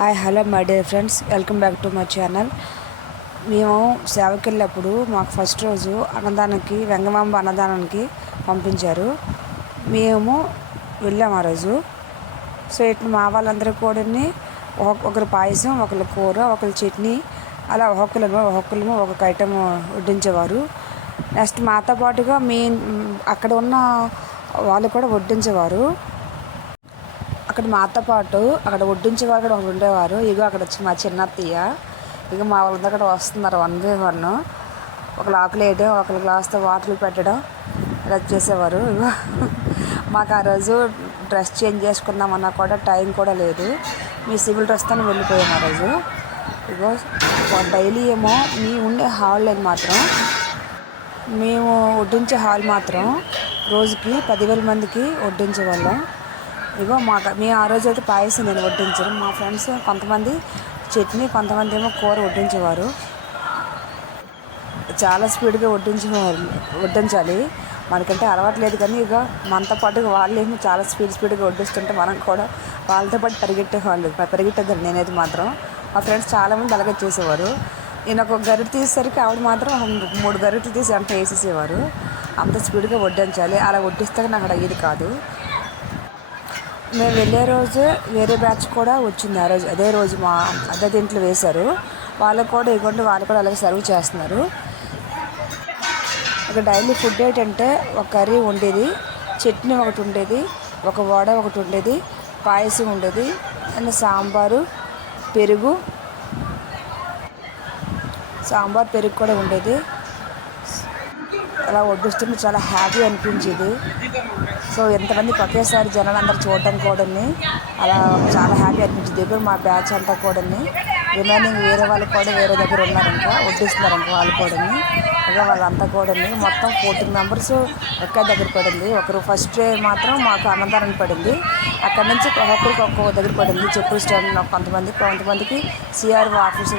Hi hello my dear friends, welcome back to my channel. మేము సేవకి వెళ్ళినప్పుడు మాకు ఫస్ట్ రోజు అన్నదానానికి వెంగమాంబ అన్నదానానికి పంపించారు. మేము వెళ్ళాము ఆ రోజు. సో ఇట్లా మా వాళ్ళందరూ కూడా ఒకరు పాయసం, ఒకరు కూర, ఒకరు చట్నీ, అలా ఒక్కొక్కరు ఒక్కొక్క ఐటమ్ వడ్డించేవారు. నెక్స్ట్ మాతో పాటుగా అక్కడ ఉన్న వాళ్ళు కూడా వడ్డించేవారు. అక్కడ మాతో పాటు అక్కడ వడ్డించేవారు కూడా ఒకరు ఉండేవారు. ఇగో అక్కడ వచ్చి మా చిన్న అత్తయ్య, ఇక మా వాళ్ళ దగ్గర వస్తున్నారు. వన్ బై వన్ ఒకరు ఆకులు వేయడం, ఒకరు గ్లాస్తో వాటర్లు పెట్టడం ఇలా చేసేవారు. ఇగో మాకు ఆ రోజు డ్రెస్ చేంజ్ చేసుకుందామన్నా కూడా టైం కూడా లేదు. మీ సివిల్ డ్రెస్తో వెళ్ళిపోయాము ఆ రోజు. ఇగో డైలీ ఏమో మీ ఉండే హాల్ మాత్రం మేము వడ్డించే హాల్ మాత్రం రోజుకి 10,000 మందికి వడ్డించే వాళ్ళం. ఇగో మేము ఆ రోజు అయితే పాయసం నేను వడ్డించాను. మా ఫ్రెండ్స్ కొంతమంది చట్నీ, కొంతమంది ఏమో కూర వడ్డించేవారు. చాలా స్పీడ్గా వడ్డించాలి. మనకంటే అలవాట్లేదు, కానీ ఇక మనతో పాటు వాళ్ళేమో చాలా స్పీడ్గా వడ్డిస్తుంటే మనం కూడా వాళ్ళతో పాటు పరిగెట్టేదాన్ని నేనైతే మాత్రం. మా ఫ్రెండ్స్ చాలామంది అలాగే చేసేవారు. నేను ఒక గరిటె తీసేసరికి ఆవిడ మాత్రం 3 గరిటెలు తీసి అంత వేసేసేవారు. అంత స్పీడ్గా వడ్డించాలి. అలా వడ్డిస్తే నాకు అక్కడ అయ్యేది కాదు. మేము వెళ్ళే రోజు వేరే బ్యాచ్ కూడా వచ్చింది. ఆ రోజు అదే రోజు అదే దీంట్లో వేశారు. వాళ్ళు కూడా అలాగే సర్వ్ చేస్తున్నారు. ఇక డైలీ ఫుడ్ ఏంటంటే ఒక కర్రీ ఉండేది, చట్నీ ఒకటి ఉండేది, ఒక వడ ఒకటి ఉండేది, పాయసం ఉండేది, అండ్ సాంబారు పెరుగు కూడా ఉండేది. అలా వడ్డిస్తుంటే చాలా హ్యాపీ అనిపించేది. సో ఎంతమంది ఒకేసారి జనాలు అందరూ చూడటం కూడా అలా చాలా హ్యాపీ అనిపించింది. ఇప్పుడు మా బ్యాచ్ అంతా కూడా రిమైనింగ్ వేరే వాళ్ళు కూడా వేరే దగ్గర ఉన్నారంట, వడ్డిస్తున్నారంట వాళ్ళు కూడా. ఇక వాళ్ళంతా కూడా మొత్తం 14 మెంబర్స్ ఒకే దగ్గర పడింది. ఒకరు ఫస్ట్ డే మాత్రం మాకు అన్నదానం పడింది. అక్కడి నుంచి ఒక్కొక్కరికి ఒక్కొక్క దగ్గర పడింది. చెప్పులు స్టాండ్ కొంతమందికి సిఆర్ఓ ఆఫీసు